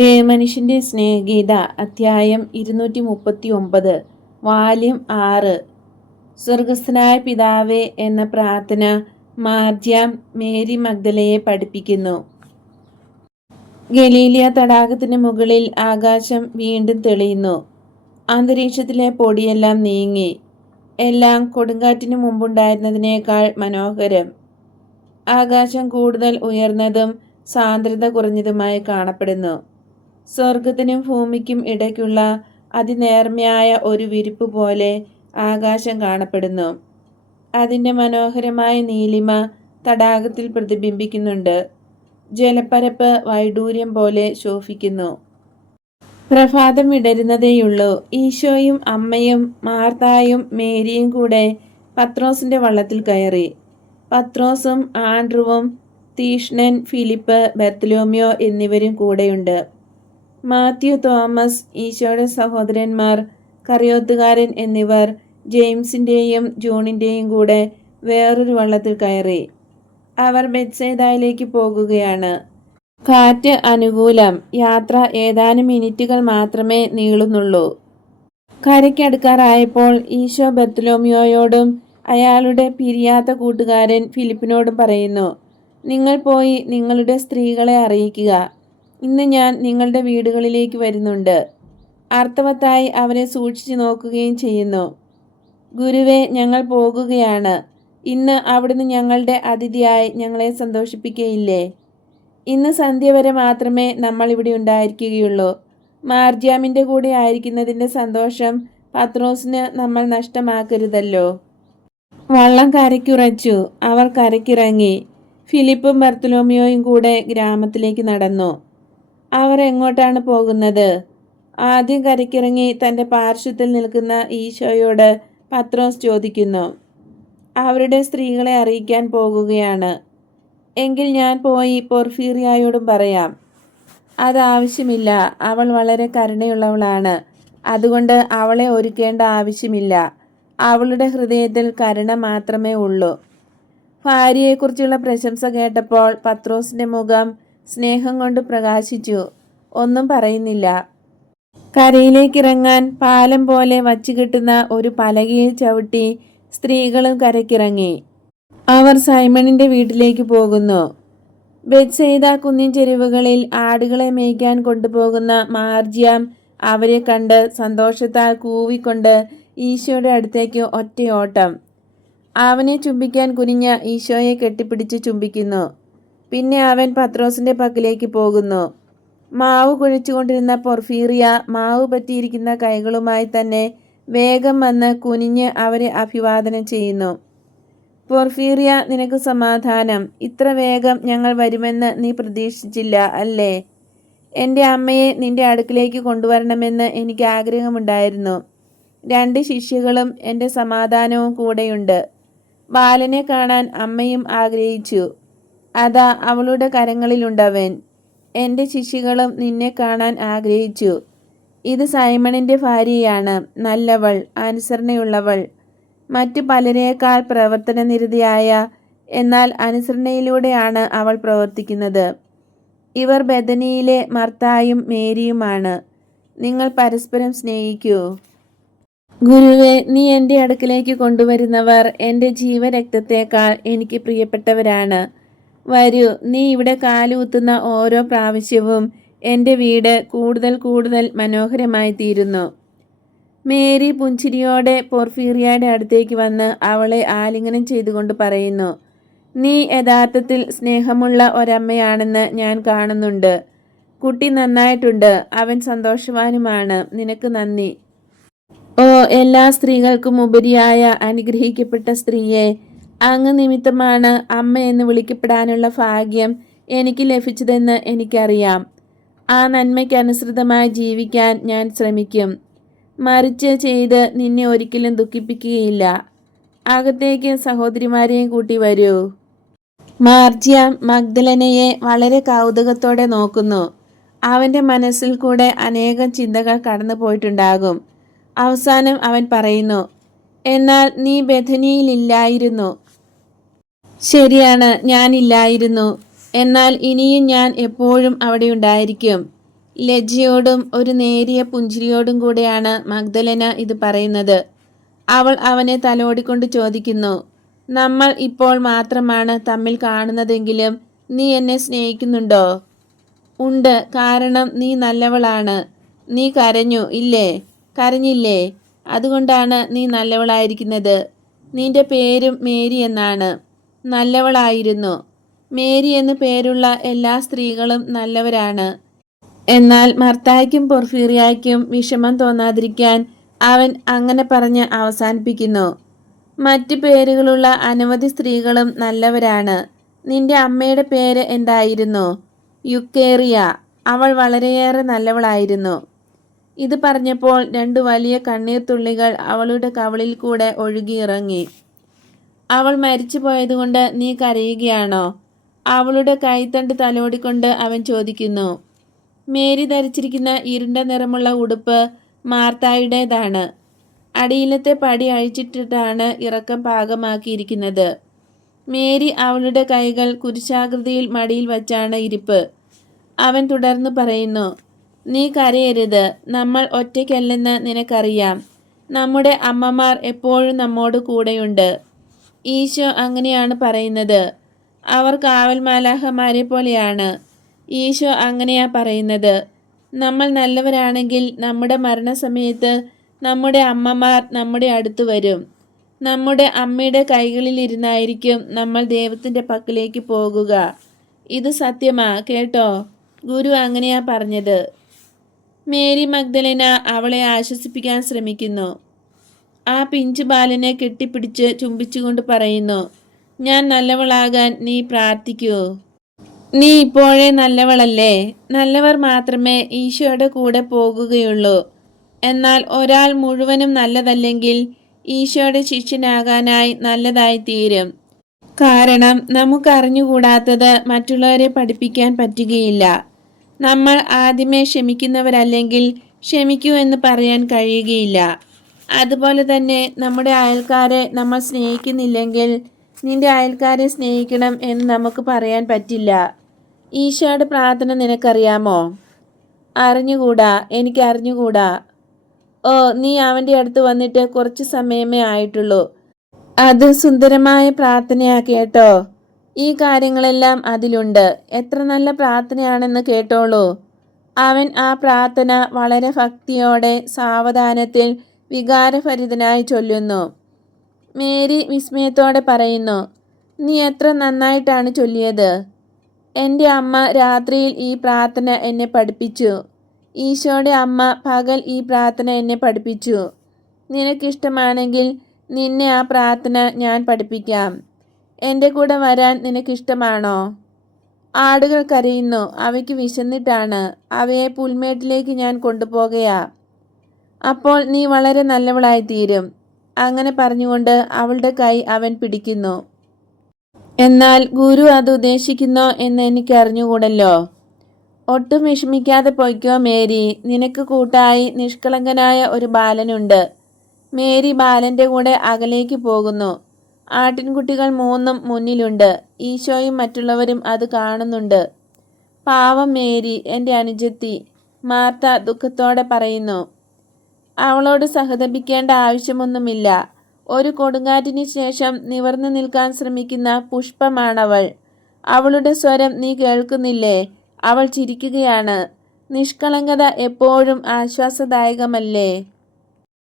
ദേവമനുഷ്യന്റെ സ്നേഹഗീത അധ്യായം 239 വാല്യം 6 സ്വർഗസ്ഥനായ പിതാവേ എന്ന പ്രാർത്ഥന മാർജ്യാം മേരി മഗ്ദലയെ പഠിപ്പിക്കുന്നു. ഗലീലിയ തടാകത്തിന് മുകളിൽ ആകാശം വീണ്ടും തെളിയുന്നു. അന്തരീക്ഷത്തിലെ പൊടിയെല്ലാം നീങ്ങി. എല്ലാം കൊടുങ്കാറ്റിനു മുമ്പുണ്ടായിരുന്നതിനേക്കാൾ മനോഹരം. ആകാശം കൂടുതൽ ഉയർന്നതും സാന്ദ്രത കുറഞ്ഞതുമായി കാണപ്പെടുന്നു. സ്വർഗത്തിനും ഭൂമിക്കും ഇടയ്ക്കുള്ള അതിനേർമയായ ഒരു വിരിപ്പ് പോലെ ആകാശം കാണപ്പെടുന്നു. അതിൻ്റെ മനോഹരമായ നീലിമ തടാകത്തിൽ പ്രതിബിംബിക്കുന്നുണ്ട്. ജലപ്പരപ്പ് വൈഡൂര്യം പോലെ ശോഭിക്കുന്നു. പ്രഭാതം വിടരുന്നതേയുള്ളൂ. ഈശോയും അമ്മയും മാർത്തായും മേരിയും കൂടെ പത്രോസിന്റെ വള്ളത്തിൽ കയറി. പത്രോസും ആൻഡ്രുവും തീഷ്ണൻ, ഫിലിപ്പ്, ബർത്തലോമ്യോ എന്നിവരും കൂടെയുണ്ട്. മാത്യു, തോമസ്, ഈശോയുടെ സഹോദരന്മാർ, കറിയോത്തുകാരൻ എന്നിവർ ജെയിംസിൻ്റെയും ജോണിൻ്റെയും കൂടെ വേറൊരു വള്ളത്തിൽ കയറി. അവർ ബെത്സൈദയിലേക്ക് പോകുകയാണ്. കാറ്റ് അനുകൂലം. യാത്ര ഏതാനും മിനിറ്റുകൾ മാത്രമേ നീളുന്നുള്ളൂ. കരയ്ക്കടുക്കാറായപ്പോൾ ഈശോ ബർത്തലോമ്യോയോടും അയാളുടെ പിരിയാത്ത കൂട്ടുകാരൻ ഫിലിപ്പിനോടും പറയുന്നു, നിങ്ങൾ പോയി നിങ്ങളുടെ സ്ത്രീകളെ അറിയിക്കുക, ഇന്ന് ഞാൻ നിങ്ങളുടെ വീടുകളിലേക്ക് വരുന്നുണ്ട്. അർത്ഥവത്തായി അവരെ സൂക്ഷിച്ചു നോക്കുകയും ചെയ്യുന്നു. ഗുരുവേ, ഞങ്ങൾ പോകുകയാണ്. ഇന്ന് അവിടുന്ന് ഞങ്ങളുടെ അതിഥിയായി ഞങ്ങളെ സന്തോഷിപ്പിക്കുകയില്ലേ? ഇന്ന് സന്ധ്യ വരെ മാത്രമേ നമ്മൾ ഇവിടെ ഉണ്ടായിരിക്കുകയുള്ളൂ. മാർജ്യാമിൻ്റെ കൂടെ ആയിരിക്കുന്നതിൻ്റെ സന്തോഷം പത്രോസിന് നമ്മൾ നഷ്ടമാക്കരുതല്ലോ. വള്ളം കരയ്ക്കുറച്ചു. അവർ കരയ്ക്കിറങ്ങി. ഫിലിപ്പും ബർത്തലോമ്യോയും കൂടെ ഗ്രാമത്തിലേക്ക് നടന്നു. അവർ എങ്ങോട്ടാണ് പോകുന്നത്? ആദ്യം കരയ്ക്കിറങ്ങി തൻ്റെ പാർശ്വത്തിൽ നിൽക്കുന്ന ഈശോയോട് പത്രോസ് ചോദിക്കുന്നു. അവരുടെ സ്ത്രീകളെ അറിയിക്കാൻ പോകുകയാണ്. എങ്കിൽ ഞാൻ പോയി പോർഫീറിയായോടും പറയാം. അതാവശ്യമില്ല, അവൾ വളരെ കരുണയുള്ളവളാണ്. അതുകൊണ്ട് അവളെ ഒരുക്കേണ്ട ആവശ്യമില്ല. അവളുടെ ഹൃദയത്തിൽ കരുണ മാത്രമേ ഉള്ളൂ. ഭാര്യയെക്കുറിച്ചുള്ള പ്രശംസ കേട്ടപ്പോൾ പത്രോസിന്റെ മുഖം സ്നേഹം കൊണ്ട് പ്രകാശിച്ചു. ഒന്നും പറയുന്നില്ല. കരയിലേക്കിറങ്ങാൻ പാലം പോലെ വച്ചു കിട്ടുന്ന ഒരു പലകയിൽ ചവിട്ടി സ്ത്രീകളും കരയ്ക്കിറങ്ങി. അവർ സൈമണിന്റെ വീട്ടിലേക്ക് പോകുന്നു. ബെത്സൈദ കുന്നിൻ ചെരുവുകളിൽ ആടുകളെ മേയ്ക്കാൻ കൊണ്ടുപോകുന്ന മാർജ്യാം അവരെ കണ്ട് സന്തോഷത്താൽ കൂവിക്കൊണ്ട് ഈശോയുടെ അടുത്തേക്ക് ഒറ്റയോട്ടം. അവനെ ചുംബിക്കാൻ കുനിഞ്ഞ ഈശോയെ കെട്ടിപ്പിടിച്ച് ചുംബിക്കുന്നു. പിന്നെ അവൻ പത്രോസിന്റെ പക്കലേക്ക് പോകുന്നു. മാവ് കുഴച്ചുകൊണ്ടിരുന്ന പോർഫീറിയ മാവ് പറ്റിയിരിക്കുന്ന കൈകളുമായി തന്നെ വേഗം വന്ന് കുനിഞ്ഞ് അവരെ അഭിവാദനം ചെയ്യുന്നു. പോർഫീറിയ, നിനക്ക് സമാധാനം. ഇത്ര വേഗം ഞങ്ങൾ വരുമെന്ന് നീ പ്രതീക്ഷിച്ചില്ല അല്ലേ? എൻ്റെ അമ്മയെ നിന്റെ അടുക്കിലേക്ക് കൊണ്ടുവരണമെന്ന് എനിക്ക് ആഗ്രഹമുണ്ടായിരുന്നു. 2 ശിഷ്യകളും എൻ്റെ സമാധാനവും കൂടെയുണ്ട്. ബാലനെ കാണാൻ അമ്മയും ആഗ്രഹിച്ചു. അതാ അവളുടെ കരങ്ങളിലുണ്ടവൻ. എൻ്റെ ശിഷ്യകളും നിന്നെ കാണാൻ ആഗ്രഹിച്ചു. ഇത് സൈമണിൻ്റെ ഭാര്യയാണ്, നല്ലവൾ, അനുസരണയുള്ളവൾ, മറ്റു പലരേക്കാൾ പ്രവർത്തനനിരതയായ, എന്നാൽ അനുസരണയിലൂടെയാണ് അവൾ പ്രവർത്തിക്കുന്നത്. ഇവർ ബെഥനിയിലെ മർത്തായും മേരിയുമാണ്. നിങ്ങൾ പരസ്പരം സ്നേഹിക്കൂ. ഗുരുവേ, നീ എൻ്റെ അടുക്കിലേക്ക് കൊണ്ടുവരുന്നവർ എൻ്റെ ജീവരക്തത്തേക്കാൾ എനിക്ക് പ്രിയപ്പെട്ടവരാണ്. വരൂ, നീ ഇവിടെ കാലുകുത്തുന്ന ഓരോ പ്രാവശ്യവും എൻ്റെ വീട് കൂടുതൽ കൂടുതൽ മനോഹരമായി തീരുന്നു. മേരി പുഞ്ചിരിയോടെ പോർഫീറിയയുടെ അടുത്തേക്ക് വന്ന് അവളെ ആലിംഗനം ചെയ്തുകൊണ്ട് പറയുന്നു, നീ യഥാർത്ഥത്തിൽ സ്നേഹമുള്ള ഒരമ്മയാണെന്ന് ഞാൻ കാണുന്നുണ്ട്. കുട്ടി നന്നായിട്ടുണ്ട്. അവൻ സന്തോഷവാനുമാണ്. നിനക്ക് നന്ദി. ഓ, എല്ലാ സ്ത്രീകൾക്കും ഉപരിയായ അനുഗ്രഹിക്കപ്പെട്ട സ്ത്രീയെ, അങ്ങ് നിമിത്തമാണ് അമ്മ എന്ന് വിളിക്കപ്പെടാനുള്ള ഭാഗ്യം എനിക്ക് ലഭിച്ചതെന്ന് എനിക്കറിയാം. ആ നന്മയ്ക്ക് അനുസൃതമായി ജീവിക്കാൻ ഞാൻ ശ്രമിക്കും. മറിച്ച് ചെയ്ത് നിന്നെ ഒരിക്കലും ദുഃഖിപ്പിക്കുകയില്ല. അകത്തേക്ക് സഹോദരിമാരെയും കൂട്ടി വരൂ. മാർജ്യാം മഗ്ദലനയെ വളരെ കൗതുകത്തോടെ നോക്കുന്നു. അവൻ്റെ മനസ്സിൽ കൂടെ അനേകം ചിന്തകൾ കടന്നു പോയിട്ടുണ്ടാകും. അവസാനം അവൻ പറയുന്നു, എന്നാൽ നീ ബെഥനിയിലില്ലായിരുന്നു. ശരിയാണ്, ഞാനില്ലായിരുന്നു. എന്നാൽ ഇനിയും ഞാൻ എപ്പോഴും അവിടെ ഉണ്ടായിരിക്കും. ലജ്ജയോടും ഒരു നേരിയ പുഞ്ചിരിയോടും കൂടെയാണ് മഗ്ദലന ഇത് പറയുന്നത്. അവൾ അവനെ തലോടിക്കൊണ്ട് ചോദിക്കുന്നു, നമ്മൾ ഇപ്പോൾ മാത്രമാണ് തമ്മിൽ കാണുന്നതെങ്കിലും നീ എന്നെ സ്നേഹിക്കുന്നുണ്ടോ? ഉണ്ട്, കാരണം നീ നല്ലവളാണ്. നീ കരഞ്ഞു ഇല്ലേ? കരഞ്ഞില്ലേ? അതുകൊണ്ടാണ് നീ നല്ലവളായിരിക്കുന്നത്. നിന്റെ പേരും മേരി എന്നാണ്. നല്ലവളായിരുന്നു. മേരി എന്ന് പേരുള്ള എല്ലാ സ്ത്രീകളും നല്ലവരാണ്. എന്നാൽ മർത്തായ്ക്കും പൊർഫീറിയായ്ക്കും വിഷമം തോന്നാതിരിക്കാൻ അവൻ അങ്ങനെ പറഞ്ഞ് അവസാനിപ്പിക്കുന്നു. മറ്റു പേരുകളുള്ള അനവധി സ്ത്രീകളും നല്ലവരാണ്. നിന്റെ അമ്മയുടെ പേര് എന്തായിരുന്നു? യുക്കേറിയ. അവൾ വളരെയേറെ നല്ലവളായിരുന്നു. ഇത് പറഞ്ഞപ്പോൾ 2 വലിയ കണ്ണീർ തുള്ളികൾ അവളുടെ കവിളിൽ കൂടെ ഒഴുകിയിറങ്ങി. അവൾ മരിച്ചു പോയതുകൊണ്ട് നീ കരയുകയാണോ? അവളുടെ കൈത്തണ്ട് തലോടിക്കൊണ്ട് അവൻ ചോദിക്കുന്നു. മേരി ധരിച്ചിരിക്കുന്ന ഇരുണ്ട നിറമുള്ള ഉടുപ്പ് മാർത്തായുടേതാണ്. അടിയിലത്തെ പടി അഴിച്ചിട്ടിട്ടാണ് ഇറക്കം പാകമാക്കിയിരിക്കുന്നത്. മേരി അവളുടെ കൈകൾ കുരിശാകൃതിയിൽ മടിയിൽ വച്ചാണ് ഇരിപ്പ്. അവൻ തുടർന്ന് പറയുന്നു, നീ കരയരുത്. നമ്മൾ ഒറ്റയ്ക്കല്ലെന്ന് നിനക്കറിയാം. നമ്മുടെ അമ്മമാർ എപ്പോഴും നമ്മോട് കൂടെയുണ്ട്. ഈശോ അങ്ങനെയാണ് പറയുന്നത്. അവർ കാവൽ മാലാഖമാരെ പോലെയാണ്. ഈശോ അങ്ങനെയാ പറയുന്നത്. നമ്മൾ നല്ലവരാണെങ്കിൽ നമ്മുടെ മരണസമയത്ത് നമ്മുടെ അമ്മമാർ നമ്മുടെ അടുത്ത് വരും. നമ്മുടെ അമ്മയുടെ കൈകളിലിരുന്നായിരിക്കും നമ്മൾ ദൈവത്തിൻ്റെ പക്കലേക്ക് പോകുക. ഇത് സത്യമാ കേട്ടോ. ഗുരു അങ്ങനെയാ പറഞ്ഞത്. മേരി മഗ്ദലന അവളെ ആശ്വസിപ്പിക്കാൻ ശ്രമിക്കുന്നു. ആ പിഞ്ചു ബാലനെ കെട്ടിപ്പിടിച്ച് ചുംബിച്ചുകൊണ്ട് പറയുന്നു, ഞാൻ നല്ലവളാകാൻ നീ പ്രാർത്ഥിക്കൂ. നീ ഇപ്പോഴേ നല്ലവളല്ലേ? നല്ലവർ മാത്രമേ ഈശോയുടെ കൂടെ പോകുകയുള്ളൂ. എന്നാൽ ഒരാൾ മുഴുവനും നല്ലതല്ലെങ്കിൽ ഈശോയുടെ ശിഷ്യനാകാനായി നല്ലതായി തീരും. കാരണം നമുക്കറിഞ്ഞുകൂടാത്തത് മറ്റുള്ളവരെ പഠിപ്പിക്കാൻ പറ്റുകയില്ല. നമ്മൾ ആദ്യമേ ക്ഷമിക്കുന്നവരല്ലെങ്കിൽ ക്ഷമിക്കൂ എന്ന് പറയാൻ കഴിയുകയില്ല. അതുപോലെ തന്നെ നമ്മുടെ അയൽക്കാരെ നമ്മൾ സ്നേഹിക്കുന്നില്ലെങ്കിൽ നിന്റെ അയൽക്കാരെ സ്നേഹിക്കണം എന്ന് നമുക്ക് പറയാൻ പറ്റില്ല. ഈശോയുടെ പ്രാർത്ഥന നിനക്കറിയാമോ? അറിഞ്ഞുകൂടാ. എനിക്ക് അറിഞ്ഞുകൂടാ. ഓ, നീ അവൻ്റെ അടുത്ത് വന്നിട്ട് കുറച്ച് സമയമേ ആയിട്ടുള്ളൂ. അത് സുന്ദരമായ പ്രാർത്ഥനയാ കേട്ടോ. ഈ കാര്യങ്ങളെല്ലാം അതിലുണ്ട്. എത്ര നല്ല പ്രാർത്ഥനയാണെന്ന് കേട്ടോളൂ. അവൻ ആ പ്രാർത്ഥന വളരെ ഭക്തിയോടെ സാവധാനത്തിൽ വികാരഭരിതനായി ചൊല്ലുന്നു. മേരി വിസ്മയത്തോടെ പറയുന്നു, നീ എത്ര നന്നായിട്ടാണ് ചൊല്ലിയത്. എൻ്റെ അമ്മ രാത്രിയിൽ ഈ പ്രാർത്ഥന എന്നെ പഠിപ്പിച്ചു. ഈശോയുടെ അമ്മ പകൽ ഈ പ്രാർത്ഥന എന്നെ പഠിപ്പിച്ചു. നിനക്കിഷ്ടമാണെങ്കിൽ നിന്നെ ആ പ്രാർത്ഥന ഞാൻ പഠിപ്പിക്കാം. എൻ്റെ കൂടെ വരാൻ നിനക്കിഷ്ടമാണോ? ആടുകൾ കരയുന്നു. അവയ്ക്ക് വിശന്നിട്ടാണ്. അവയെ പുൽമേട്ടിലേക്ക് ഞാൻ കൊണ്ടുപോകുകയാ. അപ്പോൾ നീ വളരെ നല്ലവളായിത്തീരും. അങ്ങനെ പറഞ്ഞുകൊണ്ട് അവളുടെ കൈ അവൻ പിടിക്കുന്നു. എന്നാൽ ഗുരു അത് ഉദ്ദേശിക്കുന്നോ എന്ന് എനിക്ക് അറിഞ്ഞുകൂടല്ലോ. ഒട്ടും വിഷമിക്കാതെ പൊയ്ക്കോ മേരി. നിനക്ക് കൂട്ടായി നിഷ്കളങ്കനായ ഒരു ബാലനുണ്ട്. മേരി ബാലൻ്റെ കൂടെ അകലേക്ക് പോകുന്നു. ആട്ടിൻകുട്ടികൾ 3 മുന്നിലുണ്ട്. ഈശോയും മറ്റുള്ളവരും അത് കാണുന്നുണ്ട്. പാവം മേരി, എൻ്റെ അനുജത്തി, മാർത്ത ദുഃഖത്തോടെ പറയുന്നു. അവളോട് സഹതപിക്കേണ്ട ആവശ്യമൊന്നുമില്ല. ഒരു കൊടുങ്കാറ്റിന് ശേഷം നിവർന്നു നിൽക്കാൻ ശ്രമിക്കുന്ന പുഷ്പമാണവൾ. അവളുടെ സ്വരം നീ കേൾക്കുന്നില്ലേ? അവൾ ചിരിക്കുകയാണ്. നിഷ്കളങ്കത എപ്പോഴും ആശ്വാസദായകമല്ലേ?